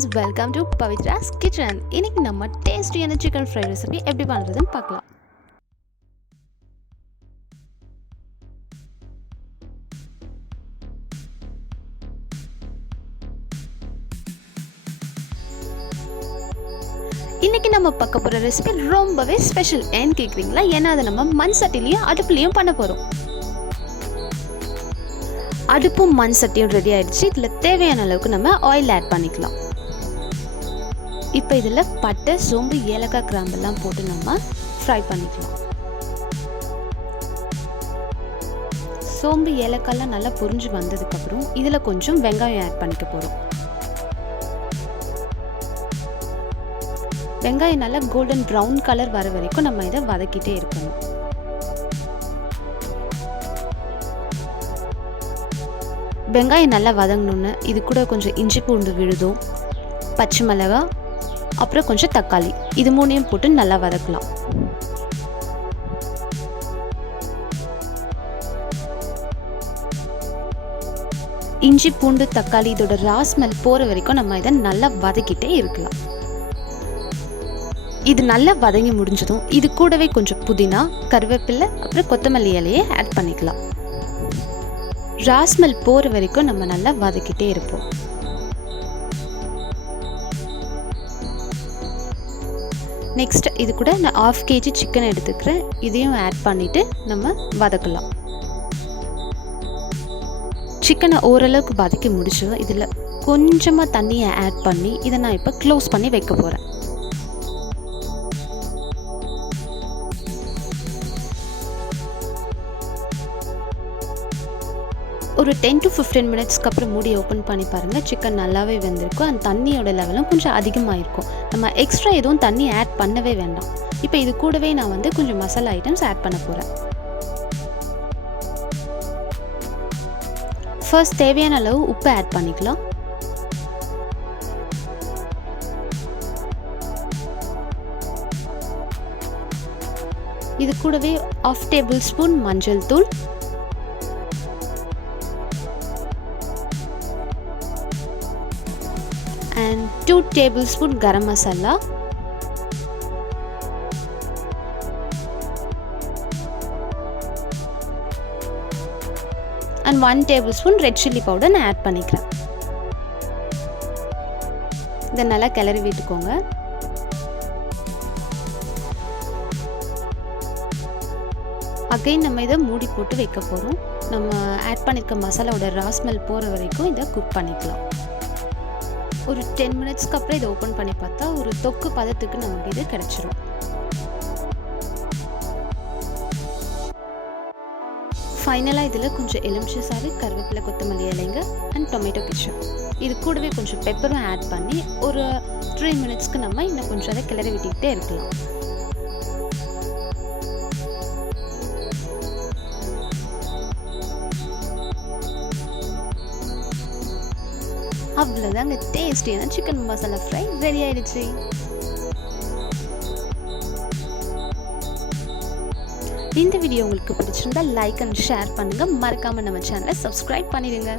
friends, welcome to Pavithra's kitchen. இன்னைக்கு நம்ம டேஸ்டியான chicken fry recipe எப்படி பண்றதுன்னு பார்க்கலாம். இன்னைக்கு நம்ம பார்க்க போற ரெசிபி ரொம்பவே ஸ்பெஷல். ஏன்னு கேக்குறீங்களா? ஏன்னா அதை நம்ம மண் சட்டிலையும் அடுப்புலையும் பண்ண போறோம். அடுப்பும் மண் சட்டியும் ரெடி ஆயிடுச்சு. இதில் தேவையான அளவுக்கு நம்ம ஆயில் ஆட் பண்ணிக்கலாம். இப்போ இதில் பட்டை, சோம்பு, ஏலக்காய், கிராம்பெல்லாம் போட்டு நம்ம ஃப்ரை பண்ணிக்கலாம். சோம்பு, ஏலக்காய்லாம் நல்லா பொரிஞ்சு வந்ததுக்கப்புறம் இதில் கொஞ்சம் வெங்காயம் ஆட் பண்ணிக்க போகிறோம். வெங்காயம் நல்லா கோல்டன் ப்ரௌன் கலர் வர வரைக்கும் நம்ம இதை வதக்கிட்டே இருக்கணும். வெங்காயம் நல்லா வதங்கணுன்னு இது கூட கொஞ்சம் இஞ்சி பூண்டு விழுதும், பச்சை மிளகாய், அப்புறம் கொஞ்சம் தக்காளி, இது மூணையும் போட்டு நல்லா வதக்கலாம். இஞ்சி பூண்டு தக்காளி இதோட ரா ஸ்மெல் போகிற வரைக்கும் நம்ம இதை நல்லா வதக்கிட்டே இருக்கலாம். இது நல்லா வதங்கி முடிஞ்சதும் இது கூடவே கொஞ்சம் புதினா, கருவேப்பிலை, அப்புறம் கொத்தமல்லி இலையை ஆட் பண்ணிக்கலாம். ராஸ்மெல் போகிற வரைக்கும் நம்ம நல்லா வதக்கிட்டே இருப்போம். நெக்ஸ்ட் இது கூட நான் 1/2 kg சிக்கன் எடுத்துக்கிறேன். இதையும் ஆட் பண்ணிவிட்டு நம்ம வதக்கலாம். சிக்கனை ஓரளவுக்கு வதக்கி முடிச்சு இதில் கொஞ்சமாக தண்ணியை ஆட் பண்ணி இதை நான் இப்போ க்ளோஸ் பண்ணி வைக்க போகிறேன். ஒரு 10 to 15 மினிட்ஸ்க்கு அப்புறம் மூடி ஓப்பன் பண்ணி பாருங்கள். சிக்கன் நல்லாவே வெந்திருக்கும். அந்த தண்ணியோட லெவலும் கொஞ்சம் அதிகமாக இருக்கும். நம்ம எக்ஸ்ட்ரா எதுவும் தண்ணி ஆட் பண்ணவே வேண்டாம். இப்போ இது கூடவே நான் கொஞ்சம் மசாலா ஐட்டம்ஸ் ஆட் பண்ண போகிறேன். ஃபர்ஸ்ட் தேவையான அளவு உப்பு ஆட் பண்ணிக்கலாம். இது கூடவே 1/2 tablespoon மஞ்சள் தூள், and 2 tablespoon garam masala, and 1 tablespoon red chilli powder நான் ஆட் பண்ணிக்கிறேன். இதை நல்லா கிளறி விட்டுக்கோங்க. அகைன் நம்ம இதை மூடி போட்டு வைக்க போகிறோம். நம்ம ஆட் பண்ணியிருக்க மசாலாவோட ரா ஸ்மெல் போகிற வரைக்கும் இதை குக் பண்ணிக்கலாம். ஒரு 10 மினிட்ஸ்க்கு அப்புறம் இதை ஓப்பன் பண்ணி பார்த்தா ஒரு தொக்கு பதத்துக்கு நமக்கு இது கிடைச்சிரும். ஃபைனலாக இதில் கொஞ்சம் எலுமிச்சை சாறு, கருவேப்பிலை, கொத்தமல்லி இலைங்க அண்ட் டொமேட்டோ கெச்சப், இது கூடவே கொஞ்சம் பெப்பரும் ஆட் பண்ணி ஒரு 3 மினிட்ஸ்க்கு நம்ம இன்னும் கொஞ்சம் அதை கிளறி விட்டுக்கிட்டே இருக்கலாம். அவ்வளோதாங்க, டேஸ்டியான சிக்கன் மசாலா ஃப்ரை ரெடி ஆயிடுச்சு. இந்த வீடியோ உங்களுக்கு பிடிச்சிருந்தா லைக் அண்ட் ஷேர் பண்ணுங்க. மறக்காம நம்ம சேனலை சப்ஸ்கிரைப் பண்ணிடுங்க.